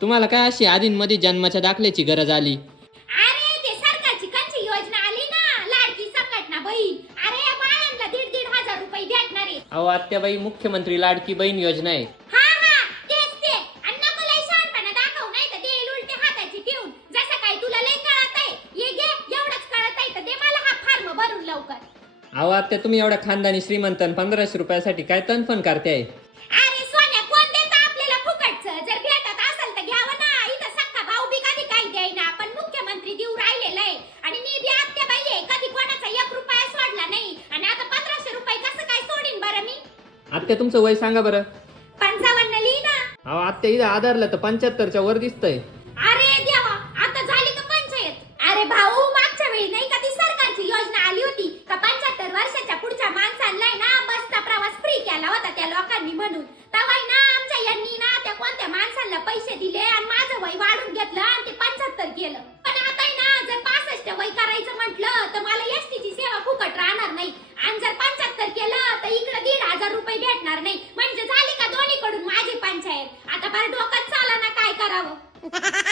तुम्हाला काय अशी आधींमध्ये जन्माच्या दाखल्याची गरज आली? अरे ते सरकारची कंची योजना आली ना. लाडकी संघटना बहीण. अरे या बाळांना दीड दीड हजार रुपये भेटणार आहे अहो आत्याबाई मुख्यमंत्री लाडकी बहीण योजना आहे. हा हा. तेच ते. आणि नको लय शहाणपणा दाखव नाही तर देईल उलटे हाताची ठेवून. जसं काय तुला लय कळत आहे. ये घे एवढंच कळत आहे तर दे मला हा फॉर्म भरून लवकर. अहो आत्या तुम्ही एवढ्या खानदानी श्रीमंत आणि पंधराशे रुपयासाठी काय तनफन करताय? अरे सोन्या कोण देत आपल्याला फुकटचं जर भेटत असेल तर घ्यावं ना इथं सख्खा भाऊ बी कधी काही देईना पण मुख्यमंत्री देऊ राहिलेला आहे. आणि मी बी आत्याबाई आहे. कधी कोणाचा एक रुपया सोडला नाही. आणि आता पंधराशे रुपये कसं काय सोडीन बरं मी? आत्या तुमचं वय सांगा बरं. पंचावन्न लिही ना अहो आत्या इथं आधारला तर पंच्याहत्तरच्या वर दिसतंय. अरे देवा आता झाली का पंचायत? अरे भाऊ मागच्या वेळी नाही का ती सरकारची योजना आली होती? का पंच्याहत्तर वर्षाच्या पुढच्या माणसांना आहे ना बसचा प्रवास फ्री केला होता त्या लोकांनी म्हणून? तेव्हा ना आमच्या यांनी ना त्या कोणत्या माणसांना पैसे दिले आणि माझं वय वाढून घेतलं आणि ते पंच्याहत्तर केलं. पण आता ना जर पासष्ट वय करायचं म्हटलं तर मला एसटीची सेवा फुकट राहणार नाही. आणि जर पंच्याहत्तर केलं तर इकडे दीड हजार रुपये भेटणार नाही. म्हणजे झाली का दोन्हीकडून माझी पंचायत? आता बरं डोक्यात चाला ना काय करावं?